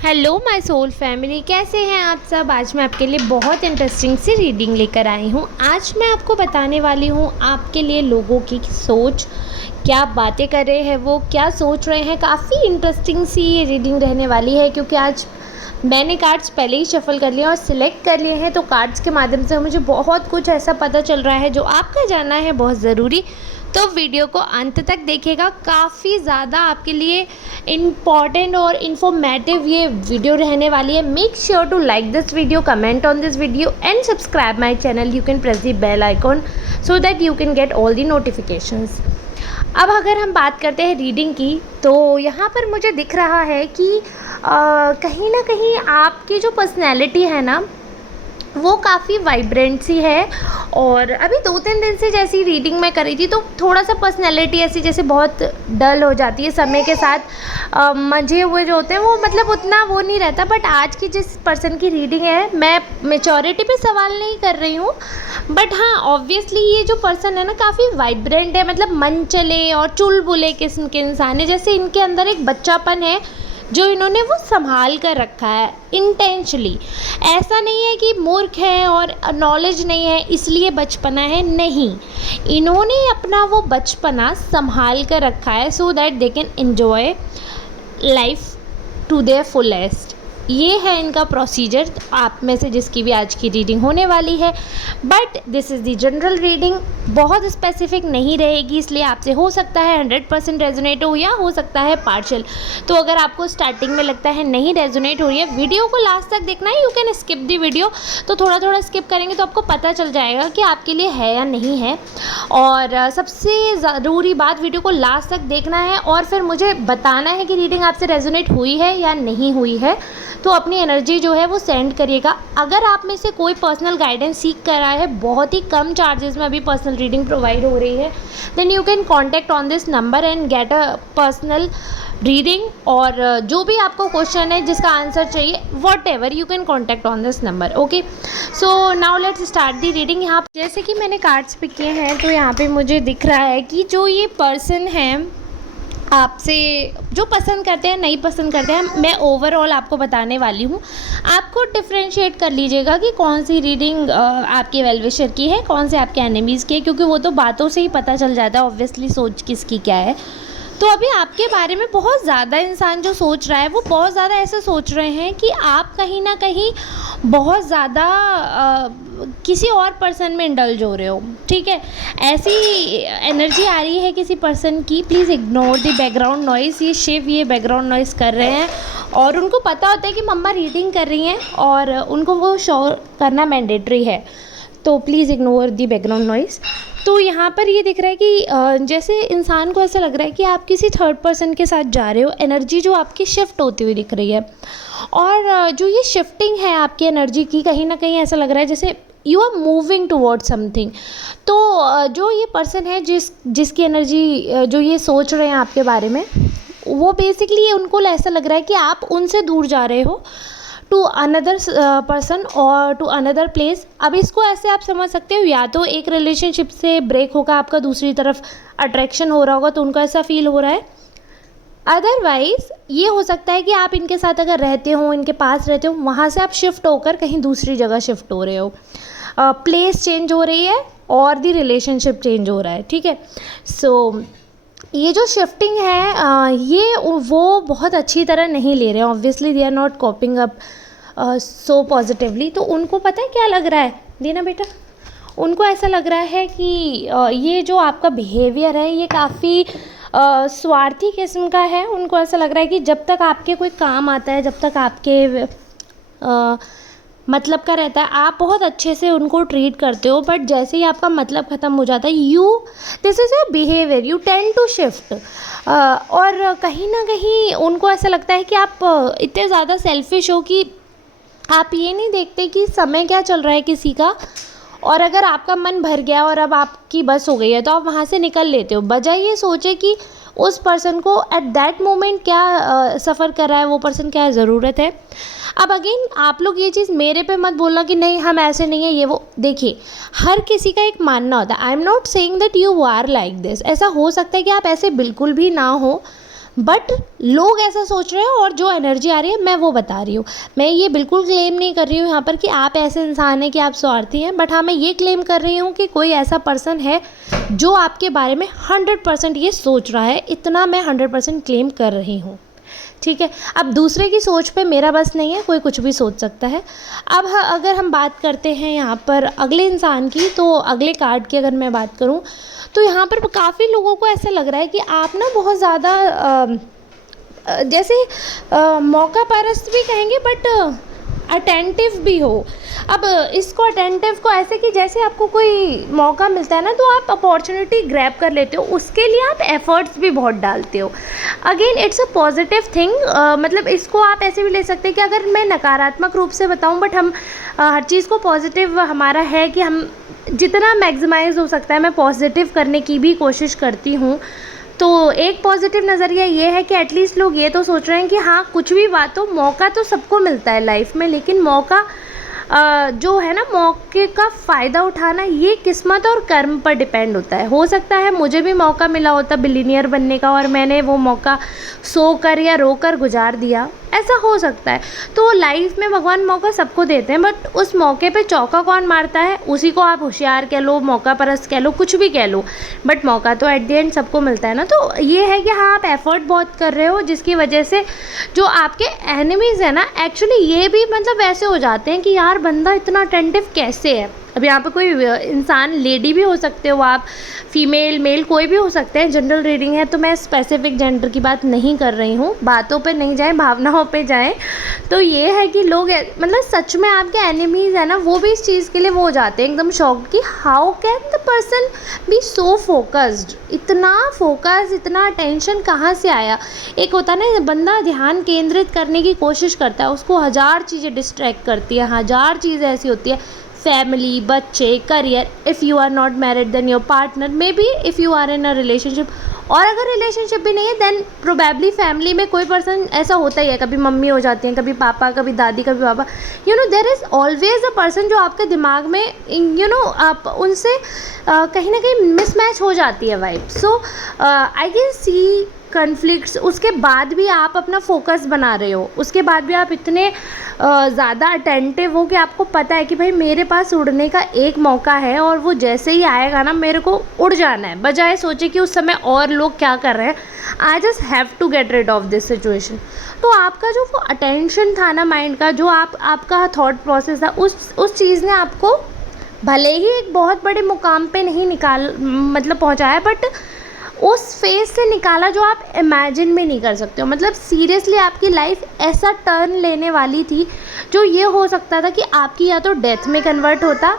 Hello my soul family, कैसे हैं आप सब। आज मैं आपके लिए बहुत इंटरेस्टिंग सी रीडिंग लेकर आई हूँ। आज मैं आपको बताने वाली हूँ आपके लिए लोगों की सोच, क्या बातें कर रहे हैं, वो क्या सोच रहे हैं। काफ़ी इंटरेस्टिंग सी ये रीडिंग रहने वाली है क्योंकि आज मैंने कार्ड्स पहले ही शफल कर लिए और सिलेक्ट कर लिए हैं। तो कार्ड्स के माध्यम से मुझे बहुत कुछ ऐसा पता चल रहा है जो आपका जानना है बहुत ज़रूरी। तो वीडियो को अंत तक देखिएगा, काफ़ी ज़्यादा आपके लिए इम्पॉर्टेंट और इन्फॉर्मेटिव ये वीडियो रहने वाली है। Make sure to like this video, comment on this video and subscribe my channel. You can press the bell icon so that you can get all the notifications. अब अगर हम बात करते हैं रीडिंग की, तो यहाँ पर मुझे दिख रहा है कि कहीं ना कहीं आपकी जो पर्सनैलिटी है ना, वो काफ़ी वाइब्रेंट सी है। और अभी 2-3 दिन से जैसी रीडिंग मैं कर रही थी तो थोड़ा सा पर्सनैलिटी ऐसी जैसे बहुत डल हो जाती है समय के साथ। मंझे हुए जो होते हैं वो मतलब उतना वो नहीं रहता। बट आज की जिस पर्सन की रीडिंग है, मैं मेचोरिटी पे सवाल नहीं कर रही हूँ, बट हाँ ऑब्वियसली ये जो पर्सन है ना काफ़ी वाइब्रेंट है। मतलब मन चले और चुलबुले किस्म के इंसान है, जैसे इनके अंदर एक बच्चापन है जो इन्होंने वो संभाल कर रखा है इंटेंशली। ऐसा नहीं है कि मूर्ख है और नॉलेज नहीं है इसलिए बचपना है, नहीं, इन्होंने अपना वो बचपना संभाल कर रखा है so that they can enjoy life to their fullest. ये है इनका प्रोसीजर। तो आप में से जिसकी भी आज की रीडिंग होने वाली है, but this is the general reading, बहुत स्पेसिफिक नहीं रहेगी, इसलिए आपसे हो सकता है 100% रेजोनेट हो या हो सकता है पार्शियल। तो अगर आपको स्टार्टिंग में लगता है नहीं रेजोनेट हो रही है, वीडियो को लास्ट तक देखना है। You can skip the video, तो थोड़ा थोड़ा स्किप करेंगे तो आपको पता चल जाएगा कि आपके लिए है या नहीं है। और सबसे ज़रूरी बात, वीडियो को लास्ट तक देखना है और फिर मुझे बताना है कि रीडिंग आपसे रेजोनेट हुई है या नहीं हुई है। तो अपनी एनर्जी जो है वो सेंड करिएगा। अगर आप में से कोई पर्सनल गाइडेंस सीख कर रहा है, बहुत ही कम चार्जेस में अभी पर्सनल रीडिंग प्रोवाइड हो रही है, then you can contact on this number and get a personal reading. और जो भी आपको क्वेश्चन है जिसका आंसर चाहिए, whatever, you can contact on this number. Okay, so now let's start the reading. यहाँ जैसे कि मैंने कार्ड्स पिक किए हैं तो यहाँ पे मुझे दिख रहा है कि जो ये पर्सन है आपसे जो पसंद करते हैं नहीं पसंद करते हैं, मैं ओवरऑल आपको बताने वाली हूँ। आपको डिफ्रेंशिएट कर लीजिएगा कि कौन सी रीडिंग आपके वेल विशर की है, कौन से आपके एनिमीज़ की है, क्योंकि वो तो बातों से ही पता चल जाता है ऑब्वियसली सोच किसकी क्या है। तो अभी आपके बारे में बहुत ज़्यादा इंसान जो सोच रहा है वो बहुत ज़्यादा ऐसा सोच रहे हैं कि आप कहीं ना कहीं बहुत ज़्यादा किसी और पर्सन में इंडल्ज हो रहे हो। ठीक है, ऐसी एनर्जी आ रही है किसी पर्सन की। Please ignore the background noise. ये शिव ये बैकग्राउंड नॉइज़ कर रहे हैं और उनको पता होता है कि मम्मा रीडिंग कर रही हैं और उनको वो शो करना मैंडेटरी है, तो please ignore the background noise. तो यहाँ पर ये दिख रहा है कि जैसे इंसान को ऐसा लग रहा है कि आप किसी थर्ड पर्सन के साथ जा रहे हो। एनर्जी जो आपकी शिफ्ट होती हुई दिख रही है और जो ये शिफ्टिंग है आपकी एनर्जी की, कहीं ना कहीं ऐसा लग रहा है जैसे you are moving towards something. तो जो ये पर्सन है जिसकी एनर्जी जो ये सोच रहे हैं आपके बारे में, वो बेसिकली उनको ऐसा लग रहा है कि आप उनसे दूर जा रहे हो टू अनदर पर्सन और टू अनदर प्लेस। अब इसको ऐसे आप समझ सकते हो, या तो एक रिलेशनशिप से ब्रेक होगा आपका, दूसरी तरफ अट्रैक्शन हो रहा होगा तो उनको ऐसा फील हो रहा है। अदरवाइज़ ये हो सकता है कि आप इनके साथ अगर रहते हो, इनके पास रहते हो, वहाँ से आप शिफ्ट होकर कहीं दूसरी जगह शिफ्ट हो रहे हो। प्लेस चेंज हो रही है और दी रिलेशनशिप चेंज हो रहा है। ठीक है, सो ये जो शिफ्टिंग है ये वो बहुत अच्छी तरह नहीं ले रहे हैं। Obviously they are not coping up so positively. तो उनको पता है क्या लग रहा है दीना बेटा, उनको ऐसा लग रहा है कि ये जो आपका बिहेवियर है ये काफ़ी स्वार्थी किस्म का है। उनको ऐसा लग रहा है कि जब तक आपके कोई काम आता है, जब तक आपके मतलब का रहता है, आप बहुत अच्छे से उनको ट्रीट करते हो, बट जैसे ही आपका मतलब ख़त्म हो जाता है, this is your behaviour, you tend to shift. और कहीं ना कहीं उनको ऐसा लगता है कि आप इतने ज़्यादा सेल्फिश हो कि आप ये नहीं देखते कि समय क्या चल रहा है किसी का, और अगर आपका मन भर गया और अब आपकी बस हो गई है तो आप वहाँ से निकल लेते हो, बजाय ये सोचे कि उस पर्सन को एट दैट मोमेंट क्या सफ़र कर रहा है वो पर्सन, क्या ज़रूरत है। अब अगेन आप लोग ये चीज़ मेरे पे मत बोलना कि नहीं हम ऐसे नहीं है ये वो। देखिए, हर किसी का एक मानना होता है। I am not saying that you are like this. ऐसा हो सकता है कि आप ऐसे बिल्कुल भी ना हो, बट लोग ऐसा सोच रहे हैं और जो एनर्जी आ रही है मैं वो बता रही हूँ। मैं ये बिल्कुल क्लेम नहीं कर रही हूँ यहाँ पर कि आप ऐसे इंसान हैं कि आप स्वार्थी हैं, बट हाँ मैं ये क्लेम कर रही हूँ कि कोई ऐसा पर्सन है जो आपके बारे में 100% ये सोच रहा है। इतना मैं 100% क्लेम कर रही हूँ, ठीक है। अब दूसरे की सोच पे मेरा बस नहीं है, कोई कुछ भी सोच सकता है। अब अगर हम बात करते हैं यहाँ पर अगले इंसान की, तो अगले कार्ड की अगर मैं बात करूँ तो यहाँ पर काफ़ी लोगों को ऐसा लग रहा है कि आप ना बहुत ज़्यादा जैसे मौका परस्त भी कहेंगे बट अटेंटिव भी हो। अब इसको अटेंटिव को ऐसे कि जैसे आपको कोई मौका मिलता है ना तो आप अपॉर्चुनिटी ग्रैब कर लेते हो, उसके लिए आप एफर्ट्स भी बहुत डालते हो। Again it's a positive thing, मतलब इसको आप ऐसे भी ले सकते हैं कि अगर मैं नकारात्मक रूप से बताऊं, बट हम हर चीज़ को पॉजिटिव हमारा है कि हम जितना मैक्सिमाइज हो सकता है मैं पॉजिटिव करने की भी कोशिश करती हूँ। तो एक पॉजिटिव नज़रिया ये है कि एटलीस्ट लोग ये तो सोच रहे हैं कि हाँ कुछ भी बात हो, मौका तो सबको मिलता है लाइफ में, लेकिन मौका जो है ना, मौके का फ़ायदा उठाना ये किस्मत और कर्म पर डिपेंड होता है। हो सकता है मुझे भी मौका मिला होता बिलीनियर बनने का और मैंने वो मौका सोकर या रोकर गुजार दिया, ऐसा हो सकता है। तो लाइफ में भगवान मौका सबको देते हैं, बट उस मौके पे चौका कौन मारता है उसी को आप होशियार कह लो, मौका परस्त कह लो, कुछ भी कह लो, बट मौका तो एट द एंड सबको मिलता है ना। तो ये है कि हाँ आप एफर्ट बहुत कर रहे हो, जिसकी वजह से जो आपके एनिमीज़ है ना, एक्चुअली ये भी मतलब वैसे हो जाते हैं कि यार बंदा इतना अटेंटिव कैसे है। अब यहाँ पे कोई इंसान, लेडी भी हो सकते हो आप, फीमेल मेल कोई भी हो सकते हैं, जनरल रीडिंग है तो मैं स्पेसिफिक जेंडर की बात नहीं कर रही हूँ, बातों पे नहीं जाएं, भावनाओं पे जाएं। तो ये है कि लोग मतलब सच में आपके एनिमीज़ है ना, वो भी इस चीज़ के लिए वो हो जाते हैं एकदम शॉक कि how can the person be so focused, इतना फोकस, इतना टेंशन कहाँ से आया। एक होता है ना बंदा ध्यान केंद्रित करने की कोशिश करता है, उसको हज़ार चीज़ें डिस्ट्रैक्ट करती है, हज़ार चीज़ें ऐसी होती है, फैमिली, बच्चे, career, if you are not married then your partner, maybe if you are in a relationship, और अगर रिलेशनशिप भी नहीं है देन प्रोबेबली फैमिली में कोई पर्सन ऐसा होता ही है, कभी मम्मी हो जाती हैं, कभी पापा, कभी दादी, कभी पापा, you know there is always a person जो आपके दिमाग में यू नो आप उनसे कहीं ना कहीं मिसमैच हो जाती है vibe. So I can see conflicts, उसके बाद भी आप अपना फोकस बना रहे हो, उसके बाद भी आप इतने ज़्यादा अटेंटिव हो कि आपको पता है कि भाई मेरे पास उड़ने का एक मौका है और वो जैसे ही आएगा ना मेरे को उड़ जाना है, बजाय सोचे कि उस समय और लोग क्या कर रहे हैं, I just have to get rid of this situation. तो आपका जो वो अटेंशन था ना माइंड का, जो आपका थॉट प्रोसेस था, उस चीज़ ने आपको भले ही एक बहुत बड़े मुकाम पे नहीं मतलब पहुँचाया, बट उस फेज से निकाला जो आप इमेजिन भी नहीं कर सकते हो। मतलब सीरियसली आपकी लाइफ ऐसा टर्न लेने वाली थी जो ये हो सकता था कि आपकी या तो डेथ में कन्वर्ट होता,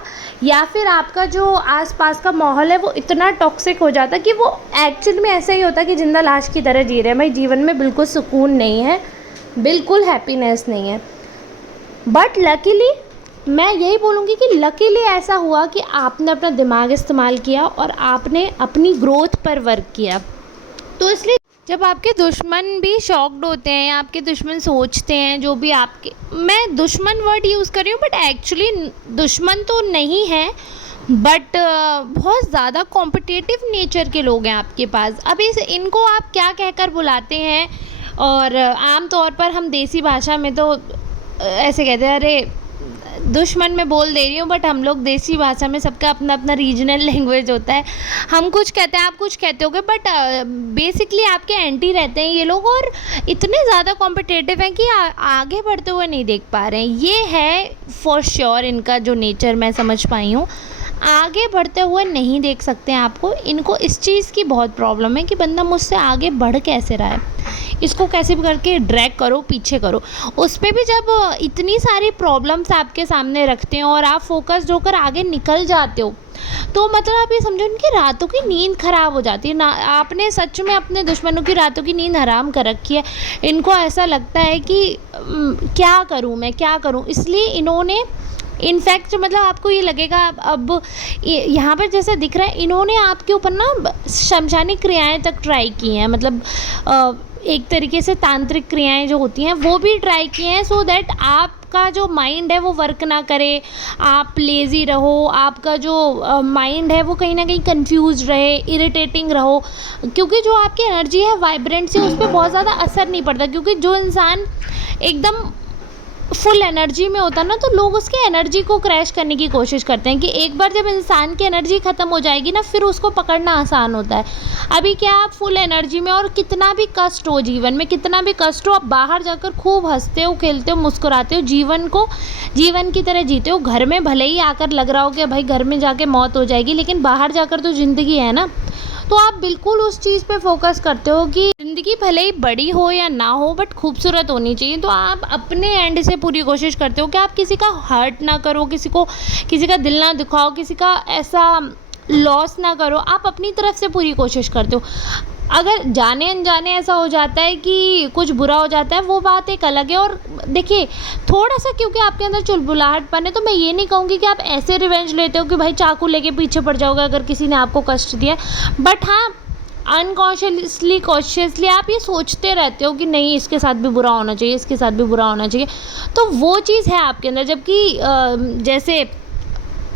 या फिर आपका जो आसपास का माहौल है वो इतना टॉक्सिक हो जाता कि वो एक्चुअल में ऐसा ही होता कि जिंदा लाश की तरह जी रहे हैं भाई, जीवन में बिल्कुल सुकून नहीं है, बिल्कुल हैप्पीनेस नहीं है। बट लकीली मैं यही बोलूँगी कि लकीली ऐसा हुआ कि आपने अपना दिमाग इस्तेमाल किया और आपने अपनी ग्रोथ पर वर्क किया। तो इसलिए जब आपके दुश्मन भी शॉक्ड होते हैं, आपके दुश्मन सोचते हैं जो भी आपके, मैं दुश्मन वर्ड यूज़ कर रही हूँ बट एक्चुअली दुश्मन तो नहीं है, बट बहुत ज़्यादा कॉम्पिटिटिव नेचर के लोग हैं आपके पास। अब इनको आप क्या कहकर बुलाते हैं, और आम तौर पर हम देसी भाषा में तो ऐसे कहते हैं, अरे दुश्मन में बोल दे रही हूँ, बट हम लोग देसी भाषा में सबका अपना अपना रीजनल लैंग्वेज होता है, हम कुछ कहते हैं आप कुछ कहते होगे, बट बेसिकली आपके एंटी रहते हैं ये लोग, और इतने ज़्यादा कॉम्पिटिटिव हैं कि आगे बढ़ते हुए नहीं देख पा रहे हैं। ये है फॉर श्योर इनका जो नेचर मैं समझ पाई हूँ, आगे बढ़ते हुए नहीं देख सकते हैं आपको। इनको इस चीज़ की बहुत प्रॉब्लम है कि बंदा मुझसे आगे बढ़ कैसे रहा है, इसको कैसे भी करके ड्रैग करो, पीछे करो। उस पर भी जब इतनी सारी प्रॉब्लम्स आपके सामने रखते हो और आप फोकस्ड होकर आगे निकल जाते हो, तो मतलब आप ये समझो उनकी रातों की नींद ख़राब हो जाती है ना। आपने सच में अपने दुश्मनों की रातों की नींद हराम कर रखी है। इनको ऐसा लगता है कि क्या करूँ मैं, क्या करूँ, इसलिए इन्होंने इनफैक्ट मतलब आपको ये लगेगा अब यहाँ पर जैसे दिख रहा है, इन्होंने आपके ऊपर ना शमशानी क्रियाएं तक ट्राई की हैं। मतलब एक तरीके से तांत्रिक क्रियाएं जो होती हैं वो भी ट्राई किए हैं, सो दैट आपका जो माइंड है वो वर्क ना करे, आप लेज़ी रहो, आपका जो माइंड है वो कहीं ना कहीं कंफ्यूज रहे, इरिटेटिंग रहो, क्योंकि जो आपकी एनर्जी है वाइब्रेंट से उस पर बहुत ज़्यादा असर नहीं पड़ता। क्योंकि जो इंसान एकदम फुल एनर्जी में होता है ना, तो लोग उसके एनर्जी को क्रैश करने की कोशिश करते हैं कि एक बार जब इंसान की एनर्जी ख़त्म हो जाएगी ना, फिर उसको पकड़ना आसान होता है। अभी क्या आप फुल एनर्जी में, और कितना भी कष्ट हो जीवन में, कितना भी कष्ट हो, आप बाहर जाकर खूब हंसते हो, खेलते हो, मुस्कुराते हो, जीवन को जीवन की तरह जीते हो। घर में भले ही आकर लग रहा हो कि भाई घर में जाके मौत हो जाएगी, लेकिन बाहर जाकर तो ज़िंदगी है ना। तो आप बिल्कुल उस चीज़ पे फोकस करते हो कि ज़िंदगी भले ही बड़ी हो या ना हो, बट खूबसूरत होनी चाहिए। तो आप अपने एंड से पूरी कोशिश करते हो कि आप किसी का हर्ट ना करो, किसी का दिल ना दुखाओ, किसी का ऐसा लॉस ना करो। आप अपनी तरफ से पूरी कोशिश करते हो। अगर जाने अनजाने ऐसा हो जाता है कि कुछ बुरा हो जाता है, वो बात एक अलग है। और देखिए, थोड़ा सा क्योंकि आपके अंदर चुलबुलाहटपन है, तो मैं ये नहीं कहूँगी कि आप ऐसे रिवेंज लेते हो कि भाई चाकू लेके पीछे पड़ जाओगे अगर किसी ने आपको कष्ट दिया। बट हाँ, कॉन्शियसली आप ये सोचते रहते हो कि नहीं, इसके साथ भी बुरा होना चाहिए, इसके साथ भी बुरा होना चाहिए। तो वो चीज़ है आपके अंदर। जबकि जैसे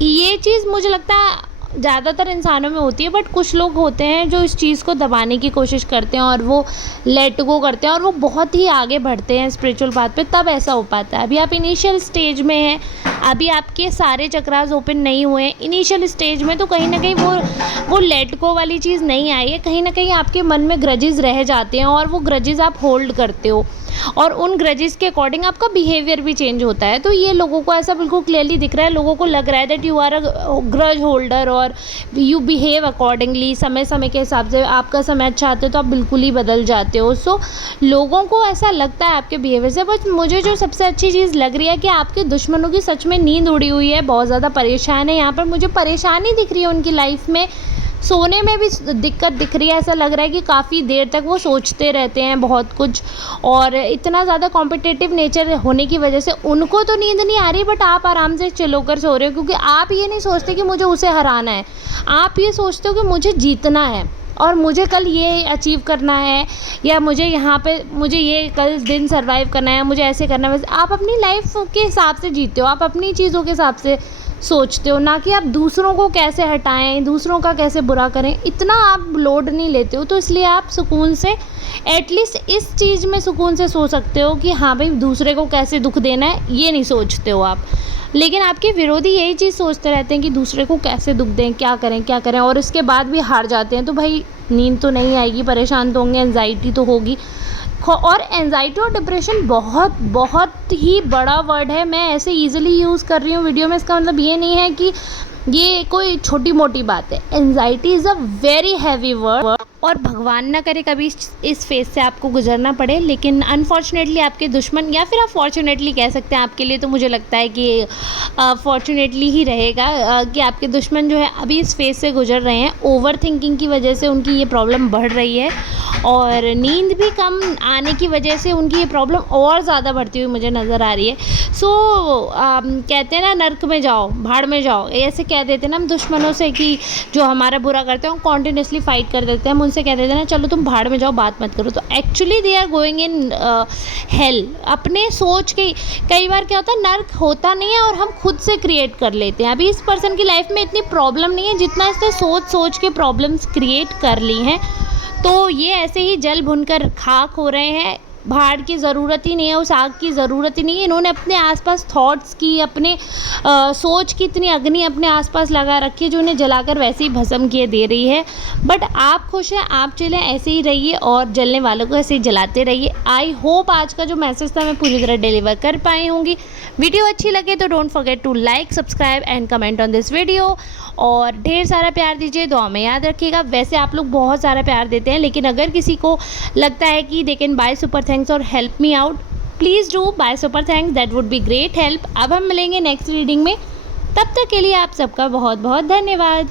ये चीज़ मुझे लगता है ज़्यादातर इंसानों में होती है, बट कुछ लोग होते हैं जो इस चीज़ को दबाने की कोशिश करते हैं और वो लेट गो करते हैं और वो बहुत ही आगे बढ़ते हैं स्पिरिचुअल पाथ पे, तब ऐसा हो पाता है। अभी आप इनिशियल स्टेज में हैं, अभी आपके सारे चक्रास ओपन नहीं हुए हैं इनिशियल स्टेज में, तो कहीं ना कहीं वो लेट गो वाली चीज़ नहीं आई है। कहीं ना कहीं आपके मन में ग्रजेस रह जाते हैं और वो ग्रजेस आप होल्ड करते हो, और उन ग्रजेस के अकॉर्डिंग आपका बिहेवियर भी चेंज होता है। तो ये लोगों को ऐसा बिल्कुल क्लियरली दिख रहा है, लोगों को लग रहा है that you are a grudge holder और यू बिहेव अकॉर्डिंगली। समय समय के हिसाब से आपका समय अच्छा आता है तो आप बिल्कुल ही बदल जाते हो। सो लोगों को ऐसा लगता है आपके बिहेवियर से। बट मुझे जो सबसे अच्छी चीज़ लग रही है कि आपके दुश्मनों की सच में नींद उड़ी हुई है, बहुत ज़्यादा परेशान है। यहाँ पर मुझे परेशानी दिख रही है उनकी लाइफ में, सोने में भी दिक्कत दिख रही है। ऐसा लग रहा है कि काफ़ी देर तक वो सोचते रहते हैं बहुत कुछ, और इतना ज़्यादा कॉम्पिटिटिव नेचर होने की वजह से उनको तो नींद नहीं आ रही, बट आप आराम से चिल होकर सो रहे हो। क्योंकि आप ये नहीं सोचते कि मुझे उसे हराना है, आप ये सोचते हो कि मुझे जीतना है और मुझे कल ये अचीव करना है, या मुझे यहाँ पे मुझे ये कल दिन सर्वाइव करना है, मुझे ऐसे करना है। वैसे आप अपनी लाइफ के हिसाब से जीते हो, आप अपनी चीज़ों के हिसाब से सोचते हो, ना कि आप दूसरों को कैसे हटाएं, दूसरों का कैसे बुरा करें। इतना आप लोड नहीं लेते हो, तो इसलिए आप सुकून से, एटलीस्ट इस चीज़ में सुकून से सो सकते हो कि हाँ भाई दूसरे को कैसे दुख देना है, ये नहीं सोचते हो आप। लेकिन आपके विरोधी यही चीज़ सोचते रहते हैं कि दूसरे को कैसे दुख दें, क्या करें, और इसके बाद भी हार जाते हैं। तो भाई नींद तो नहीं आएगी, परेशान तो होंगे, एंजाइटी तो होगी। और एंजाइटी और डिप्रेशन बहुत बहुत ही बड़ा वर्ड है, मैं ऐसे इजीली यूज़ कर रही हूँ वीडियो में, इसका मतलब ये नहीं है कि ये कोई छोटी मोटी बात है। Anxiety is a very heavy word, और भगवान ना करे कभी इस फेज से आपको गुजरना पड़े। लेकिन अनफॉर्चुनेटली आपके दुश्मन, या फिर आप फॉर्चुनेटली कह सकते हैं, आपके लिए तो मुझे लगता है कि फॉर्चुनेटली ही रहेगा कि आपके दुश्मन जो है अभी इस फेज से गुजर रहे हैं। ओवर थिंकिंग की वजह से उनकी ये प्रॉब्लम बढ़ रही है, और नींद भी कम आने की वजह से उनकी ये प्रॉब्लम और ज़्यादा बढ़ती हुई मुझे नज़र आ रही है। सो कहते हैं ना, नर्क में जाओ, भाड़ में जाओ, ऐसे कह देते हैं ना हम दुश्मनों से कि जो हमारा बुरा करते हैं, कॉन्टिन्यूसली फाइट कर देते हैं, हम उनसे कह देते हैं ना चलो तुम भाड़ में जाओ, बात मत करो। तो actually they are going in hell. अपने सोच के, कई बार क्या होता है, नर्क होता नहीं है और हम खुद से क्रिएट कर लेते हैं। अभी इस पर्सन की लाइफ में इतनी प्रॉब्लम नहीं है जितना इसने सोच के प्रॉब्लम्स क्रिएट कर ली हैं। तो ये ऐसे ही जल भुनकर खाक हो रहे हैं। भाड़ की ज़रूरत ही नहीं है, उस आग की ज़रूरत ही नहीं है। इन्होंने अपने आसपास थॉट्स की, अपने सोच की इतनी अग्नि अपने आसपास लगा रखी है जो उन्हें जलाकर वैसे ही भस्म किए दे रही है। बट आप खुश हैं, आप चलें, ऐसे ही रहिए और जलने वालों को ऐसे ही जलाते रहिए। आई होप आज का जो मैसेज था मैं पूरी तरह डिलीवर कर पाई होंगी। वीडियो अच्छी लगे तो don't forget to like, subscribe and comment on this video, और ढेर सारा प्यार दीजिए, दुआ में याद रखिएगा। वैसे आप लोग बहुत सारा प्यार देते हैं, लेकिन अगर किसी को लगता है कि they can by super thanks और help me out, please do by super thanks, that would be great help. अब हम मिलेंगे नेक्स्ट रीडिंग में, तब तक के लिए आप सबका बहुत बहुत धन्यवाद।